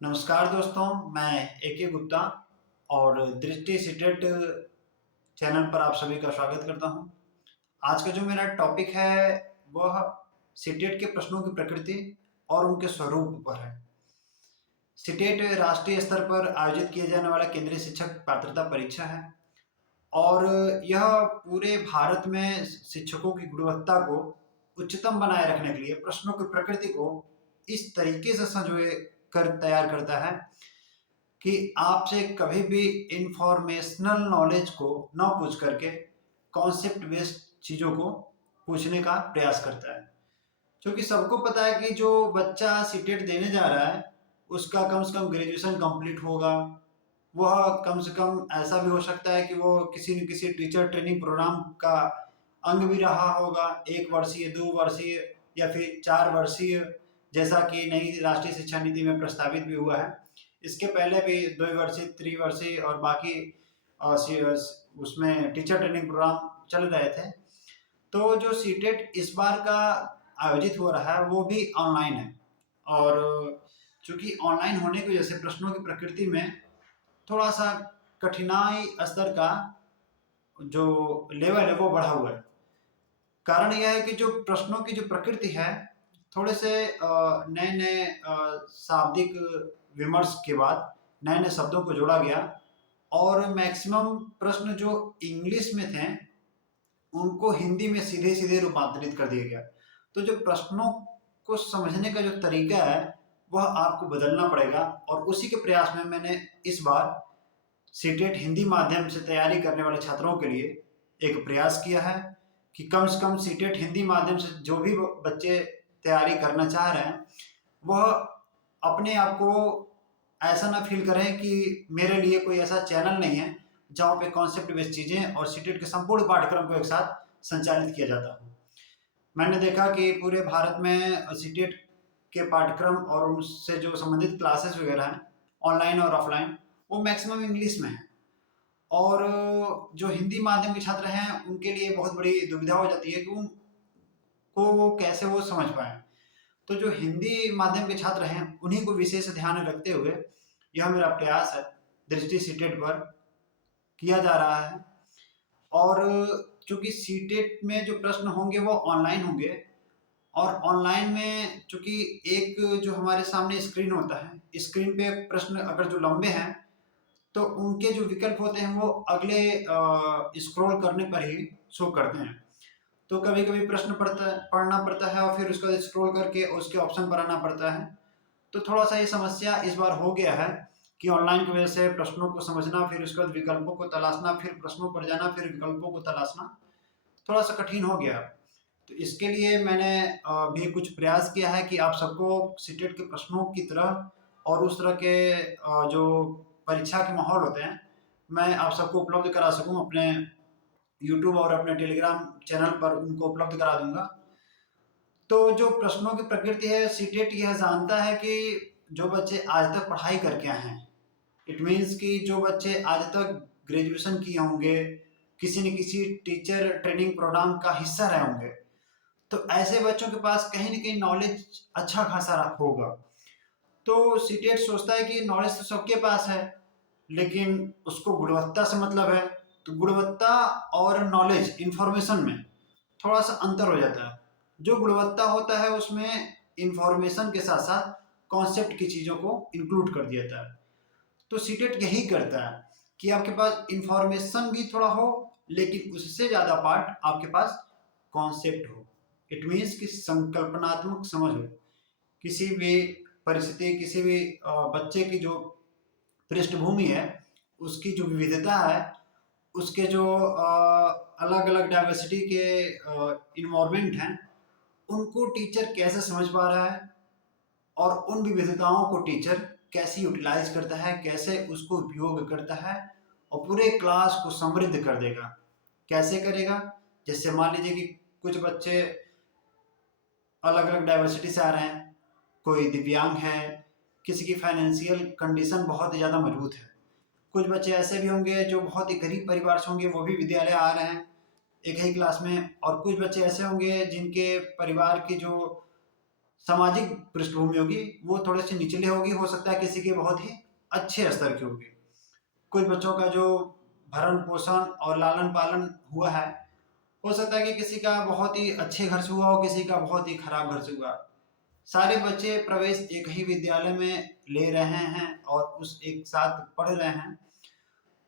नमस्कार दोस्तों, मैं ए.के. गुप्ता और दृष्टि सीटेट चैनल पर आप सभी का स्वागत करता हूं। आज का जो मेरा टॉपिक है वह सीटेट के प्रश्नों की प्रकृति और उनके स्वरूप पर है। सीटेट राष्ट्रीय स्तर पर आयोजित किए जाने वाला केंद्रीय शिक्षक पात्रता परीक्षा है और यह पूरे भारत में शिक्षकों की गुणवत्ता को उच्चतम बनाए रखने के लिए प्रश्नों की प्रकृति को इस तरीके से संजोए कर तैयार करता है कि आपसे कभी भी इंफॉर्मेशनल नॉलेज को न पूछ करके कॉन्सेप्ट बेस्ड चीज़ों को पूछने का प्रयास करता है। क्योंकि सबको पता है कि जो बच्चा सीटेट देने जा रहा है उसका कम से कम ग्रेजुएशन कंप्लीट होगा। वह कम से कम ऐसा भी हो सकता है कि वो किसी न किसी टीचर ट्रेनिंग प्रोग्राम का अंग भी रहा होगा, 1 वर्षीय, 2 वर्षीय या फिर 4 वर्षीय, जैसा कि नई राष्ट्रीय शिक्षा नीति में प्रस्तावित भी हुआ है। इसके पहले भी 2 वर्षीय, त्रिवर्षीय और बाकी उसमें टीचर ट्रेनिंग प्रोग्राम चल रहे थे। तो जो सीटेट इस बार का आयोजित हो रहा है वो भी ऑनलाइन है और चूंकि ऑनलाइन होने की वजह से प्रश्नों की प्रकृति में थोड़ा सा कठिनाई स्तर का जो लेवल है वो बढ़ा हुआ है। कारण यह है कि जो प्रश्नों की जो प्रकृति है थोड़े से नए नए शाब्दिक विमर्श के बाद नए नए शब्दों को जोड़ा गया और मैक्सिमम प्रश्न जो इंग्लिश में थे उनको हिंदी में सीधे सीधे रूपांतरित कर दिया गया। तो जो प्रश्नों को समझने का जो तरीका है वह आपको बदलना पड़ेगा और उसी के प्रयास में मैंने इस बार सीटेट हिंदी माध्यम से तैयारी करने वाले छात्रों के लिए एक प्रयास किया है कि कम से कम सीटेट हिंदी माध्यम से जो भी बच्चे तैयारी करना चाह रहे हैं वह अपने आप को ऐसा ना फील करें कि मेरे लिए कोई ऐसा चैनल नहीं है जहाँ पे कॉन्सेप्ट बेस्ड चीज़ें और सीटेट के संपूर्ण पाठ्यक्रम को एक साथ संचालित किया जाता है। मैंने देखा कि पूरे भारत में सीटेट के पाठ्यक्रम और उससे जो संबंधित क्लासेस वगैरह हैं ऑनलाइन और ऑफलाइन वो मैक्सिमम इंग्लिश में है और जो हिंदी माध्यम के छात्र हैं उनके लिए बहुत बड़ी दुविधा हो जाती है कि उनको वो कैसे वो समझ पाए। तो जो हिंदी माध्यम के छात्र हैं उन्हीं को विशेष ध्यान में रखते हुए यह मेरा प्रयास है दृष्टि सीटेट पर किया जा रहा है। और चूंकि सीटेट में जो प्रश्न होंगे वो ऑनलाइन होंगे और ऑनलाइन में चूंकि एक जो हमारे सामने स्क्रीन होता है स्क्रीन पे प्रश्न अगर जो लंबे हैं तो उनके जो विकल्प होते हैं वो अगले स्क्रॉल करने पर ही शो करते हैं। तो कभी कभी प्रश्न पढ़ना पड़ता है और फिर उसके बाद स्क्रॉल करके उसके ऑप्शन पर आना पड़ता है। तो थोड़ा सा ये समस्या इस बार हो गया है कि ऑनलाइन की वजह से प्रश्नों को समझना फिर उसके बाद विकल्पों को तलाशना फिर प्रश्नों पर जाना फिर विकल्पों को तलाशना थोड़ा सा कठिन हो गया। तो इसके लिए मैंने भी कुछ प्रयास किया है कि आप सबको सीटेट के प्रश्नों की तरह और उस तरह के जो परीक्षा के माहौल होते हैं मैं आप सबको उपलब्ध करा सकूं अपने यूट्यूब और अपने टेलीग्राम चैनल पर उनको उपलब्ध करा दूंगा। तो जो प्रश्नों की प्रकृति है सीटेट यह जानता है कि जो बच्चे आज तक पढ़ाई करके आए हैं इट मीन्स कि जो बच्चे आज तक ग्रेजुएशन किए होंगे किसी न किसी टीचर ट्रेनिंग प्रोग्राम का हिस्सा रहे होंगे तो ऐसे बच्चों के पास कहीं ना कहीं नॉलेज अच्छा खासा होगा। तो सीटेट सोचता है कि नॉलेज तो सबके पास है लेकिन उसको गुणवत्ता से मतलब है। तो गुणवत्ता और नॉलेज इंफॉर्मेशन में थोड़ा सा अंतर हो जाता है। जो गुणवत्ता होता है उसमें इंफॉर्मेशन के साथ साथ कॉन्सेप्ट की चीज़ों को इंक्लूड कर दिया जाता है। तो सीटेट यही करता है कि आपके पास इंफॉर्मेशन भी थोड़ा हो लेकिन उससे ज़्यादा पार्ट आपके पास कॉन्सेप्ट हो। इट मीन्स कि संकल्पनात्मक समझ हो किसी भी परिस्थिति किसी भी बच्चे की जो पृष्ठभूमि है उसकी जो विविधता है उसके जो अलग अलग डाइवर्सिटी के इन्वॉल्वमेंट हैं उनको टीचर कैसे समझ पा रहा है और उन विविधताओं को टीचर कैसे यूटिलाइज करता है कैसे उसको उपयोग करता है और पूरे क्लास को समृद्ध कर देगा। कैसे करेगा? जैसे मान लीजिए कि कुछ बच्चे अलग अलग डाइवर्सिटी से आ रहे हैं, कोई दिव्यांग है, किसी की फाइनेंशियल कंडीशन बहुत ही ज़्यादा मजबूत है, कुछ बच्चे ऐसे भी होंगे जो बहुत ही गरीब परिवार से होंगे वो भी विद्यालय आ रहे हैं एक ही क्लास में और कुछ बच्चे ऐसे होंगे जिनके परिवार की जो सामाजिक पृष्ठभूमि होगी वो थोड़े से निचले होगी, हो सकता है किसी के बहुत ही अच्छे स्तर की होगी। कुछ बच्चों का जो भरण पोषण और लालन पालन हुआ है, हो सकता है कि किसी का बहुत ही अच्छे घर से हुआ हो, किसी का बहुत ही खराब घर से हुआ। सारे बच्चे प्रवेश एक ही विद्यालय में ले रहे हैं और उस एक साथ पढ़ रहे हैं,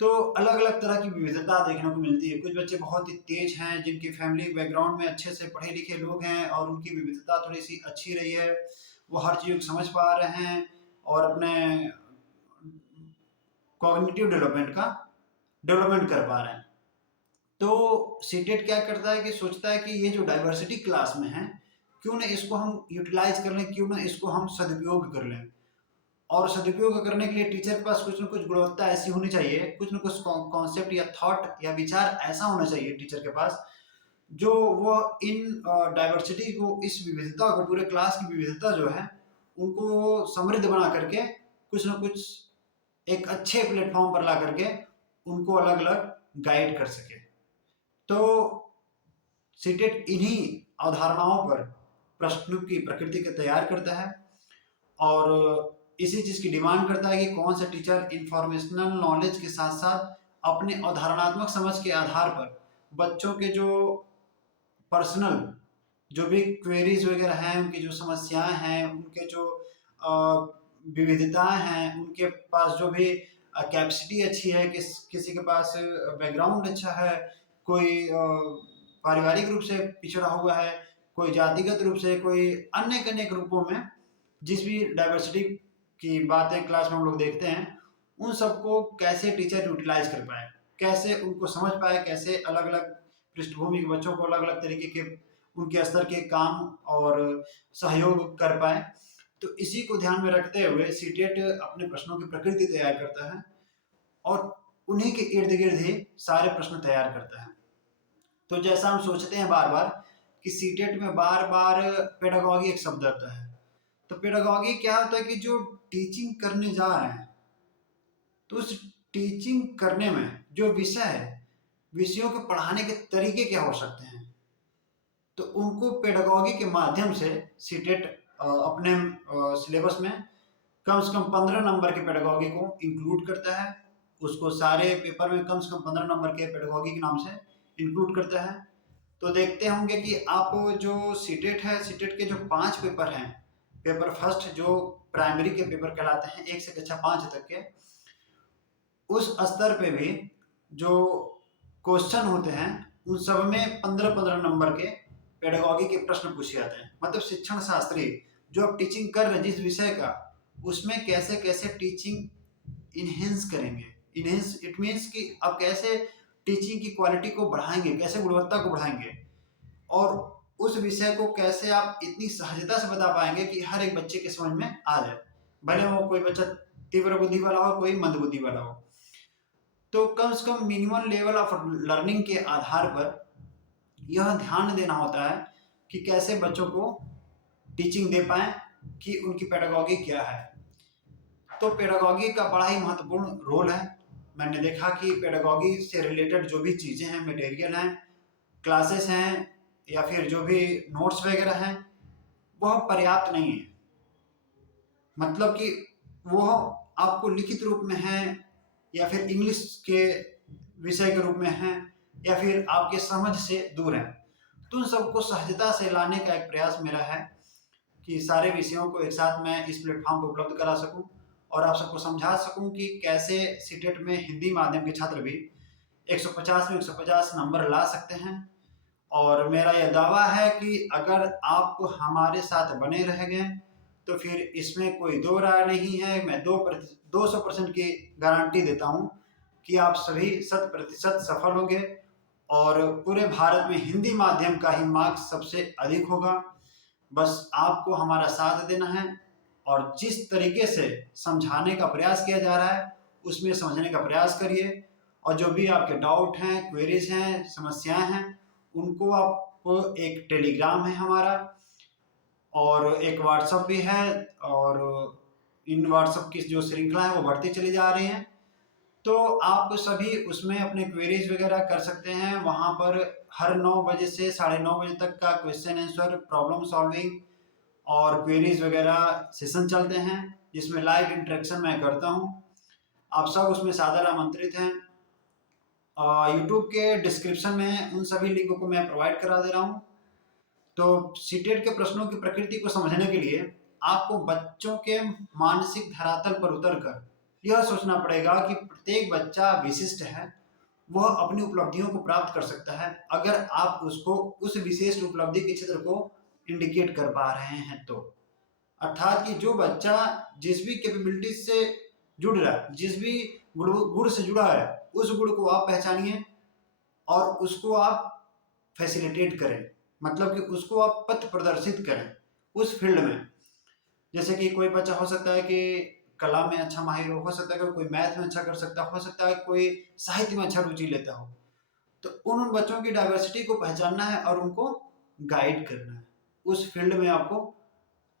तो अलग अलग तरह की विविधता देखने को मिलती है। कुछ बच्चे बहुत ही तेज हैं, जिनकी फैमिली बैकग्राउंड में अच्छे से पढ़े लिखे लोग हैं और उनकी विविधता थोड़ी सी अच्छी रही है, वो हर चीज़ को समझ पा रहे हैं और अपने कॉग्निटिव डेवलपमेंट कर पा रहे हैं। तो सीटेट क्या करता है कि सोचता है कि ये जो डाइवर्सिटी क्लास में है, क्यों ना इसको हम यूटिलाइज कर लें, क्यों ना इसको हम सदुपयोग कर लें। और सदुपयोग करने के लिए टीचर के पास कुछ ना कुछ गुणवत्ता ऐसी होनी चाहिए, कुछ ना कुछ कॉन्सेप्ट या थॉट या विचार ऐसा होना चाहिए टीचर के पास, जो वो इन डाइवर्सिटी को, इस विविधता को, पूरे क्लास की विविधता जो है उनको समृद्ध बना करके कुछ ना कुछ एक अच्छे प्लेटफॉर्म पर ला करके उनको अलग अलग गाइड कर सके। तो सीटेट इन्हीं अवधारणाओं पर प्रश्नों की प्रकृति को तैयार करता है और इसी चीज की डिमांड करता है कि कौन सा टीचर इंफॉर्मेशनल नॉलेज के साथ साथ अपने अवधारणात्मक समझ के आधार पर बच्चों के जो पर्सनल जो भी क्वेरीज वगैरह हैं, उनकी जो समस्याएं हैं, उनके जो विविधताएं हैं, उनके पास जो भी कैपेसिटी अच्छी है, किसी के पास बैकग्राउंड अच्छा है, कोई पारिवारिक रूप से पिछड़ा हुआ है, कोई जातिगत रूप से, कोई अन्य अनेक रूपों में जिस भी डाइवर्सिटी की बातें क्लास में हम लोग देखते हैं, उन सबको कैसे टीचर यूटिलाइज कर पाए, कैसे उनको समझ पाए, कैसे अलग अलग पृष्ठभूमि के बच्चों को अलग अलग तरीके के उनके स्तर के काम और सहयोग कर पाए। तो इसी को ध्यान में रखते हुए सीटेट अपने प्रश्नों की प्रकृति तैयार करता है और उन्हीं के इर्द गिर्द ही सारे प्रश्न तैयार करता है। तो जैसा हम सोचते हैं बार बार कि सीटेट में बार बार पेडागॉजी एक शब्द आता है, तो पेडागॉजी क्या होता है कि जो टीचिंग करने जा रहे हैं, तो उस टीचिंग करने में जो विषय है, विषयों के पढ़ाने के तरीके क्या हो सकते हैं, तो उनको पेडागॉजी के माध्यम से सीटेट अपने सिलेबस में कम से कम 15 नंबर के पेडागॉजी को इंक्लूड करता है। उसको सारे पेपर में कम से कम 15 नंबर के पेडागॉजी के नाम से इंक्लूड करता है। तो देखते होंगे कि आप जो सीटेट है, सीटेट के जो 5 पेपर हैं, पेपर फर्स्ट जो प्राइमरी के पेपर कहलाते हैं 1 से कक्षा 5 तक के, उस स्तर पे भी जो क्वेश्चन होते हैं उन सब में 15-15 नंबर के पेडागॉजी के प्रश्न पूछे जाते हैं। मतलब शिक्षण शास्त्री जो आप टीचिंग कर रहे हैं जिस विषय का, उसमें कैसे कैसे टीचिंग इनहेंस करेंगे। इनहेंस इट मीन्स कि आप कैसे टीचिंग की क्वालिटी को बढ़ाएंगे, कैसे गुणवत्ता को बढ़ाएंगे और उस विषय को कैसे आप इतनी सहजता से बता पाएंगे कि हर एक बच्चे के समझ में आ जाए, भले वो कोई बच्चा तीव्र बुद्धि वाला हो, कोई मंद बुद्धि वाला हो। तो कम से कम मिनिमम लेवल ऑफ लर्निंग के आधार पर यह ध्यान देना होता है कि कैसे बच्चों को टीचिंग दे पाए, कि उनकी पेडागॉजी क्या है। तो पेडागॉजी का बड़ा ही महत्वपूर्ण रोल है। मैंने देखा कि पेडागॉजी से रिलेटेड जो भी चीज़ें हैं, मटेरियल हैं, क्लासेस हैं या फिर जो भी नोट्स वगैरह हैं, वह पर्याप्त नहीं है। मतलब कि वह आपको लिखित रूप में है या फिर इंग्लिश के विषय के रूप में है या फिर आपके समझ से दूर है। तो उन सबको सहजता से लाने का एक प्रयास मेरा है कि सारे विषयों को एक साथ मैं इस प्लेटफॉर्म पर उपलब्ध करा सकूं और आप सबको समझा सकूं कि कैसे सीटेट में हिंदी माध्यम के छात्र भी 150 में 150 नंबर ला सकते हैं। और मेरा यह दावा है कि अगर आप हमारे साथ बने रह गए तो फिर इसमें कोई दो राय नहीं है। मैं 200% की गारंटी देता हूँ कि आप सभी 100% सफल होंगे और पूरे भारत में हिंदी माध्यम का ही मार्क्स सबसे अधिक होगा। बस आपको हमारा साथ देना है और जिस तरीके से समझाने का प्रयास किया जा रहा है उसमें समझने का प्रयास करिए और जो भी आपके डाउट हैं, क्वेरीज हैं, समस्याएं हैं, उनको आप एक टेलीग्राम है हमारा और एक व्हाट्सएप भी है और इन व्हाट्सएप की जो श्रृंखला है वो बढ़ती चली जा रही है। तो आप सभी उसमें अपने क्वेरीज वगैरह कर सकते हैं। वहाँ पर हर 9 बजे से 9:30 बजे तक का क्वेश्चन आंसर, प्रॉब्लम सॉल्विंग और क्वेरीज वगैरह सेशन चलते हैं जिसमें लाइव इंटरेक्शन मैं करता हूँ। आप सब उसमें सादर आमंत्रित हैं। यूट्यूब के डिस्क्रिप्शन में उन सभी लिंकों को मैं प्रोवाइड करा दे रहा हूँ। तो सीटेट के प्रश्नों की प्रकृति को समझने के लिए आपको बच्चों के मानसिक धरातल पर उतरकर यह सोचना पड़ेगा कि प्रत्येक बच्चा विशिष्ट है, वह अपनी उपलब्धियों को प्राप्त कर सकता है अगर आप उसको उस विशेष उपलब्धि के क्षेत्र को इंडिकेट कर पा रहे हैं तो। अर्थात कि जो बच्चा जिस भी कैपेबिलिटी से जुड़ रहा है, जिस भी गुण से जुड़ा है, उस गुण को आप पहचानिए और उसको आप फैसिलिटेट करें, मतलब कि उसको आप पथ प्रदर्शित करें उस फील्ड में। जैसे कि कोई बच्चा हो सकता है कि कला में अच्छा माहिर हो सकता है कि कोई मैथ में अच्छा कर सकता हो सकता है कोई साहित्य में अच्छा रुचि लेता हो। तो उन बच्चों की डाइवर्सिटी को पहचानना है और उनको गाइड करना है उस फील्ड में। आपको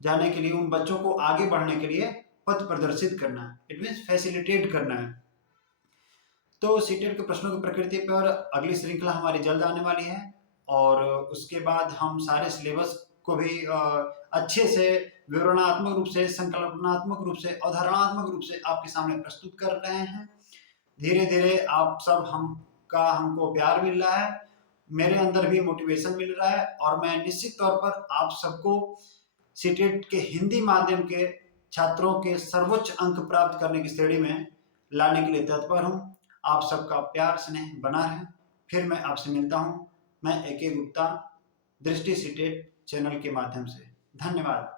जाने के लिए उन बच्चों को आगे बढ़ने के लिए पथ प्रदर्शित करना है, इट मीन्स फैसिलिटेट करना है। तो सीटेट के प्रश्नों की प्रकृति पर अगली श्रृंखला हमारी जल्द आने वाली है और उसके बाद हम सारे सिलेबस को भी अच्छे से विवरणात्मक रूप से, संकल्पनात्मक रूप से, अवधारणात्मक रूप से आपके सामने प्रस्तुत कर रहे हैं। धीरे धीरे आप सब हमको प्यार मिल रहा है, मेरे अंदर भी मोटिवेशन मिल रहा है और मैं निश्चित तौर पर आप सबको सीटेट के हिंदी माध्यम के छात्रों के सर्वोच्च अंक प्राप्त करने की श्रेणी में लाने के लिए तत्पर हूँ। आप सबका प्यार स्नेह बना रहे। फिर मैं आपसे मिलता हूँ, मैं AK गुप्ता, दृष्टि सीटेट चैनल के माध्यम से। धन्यवाद।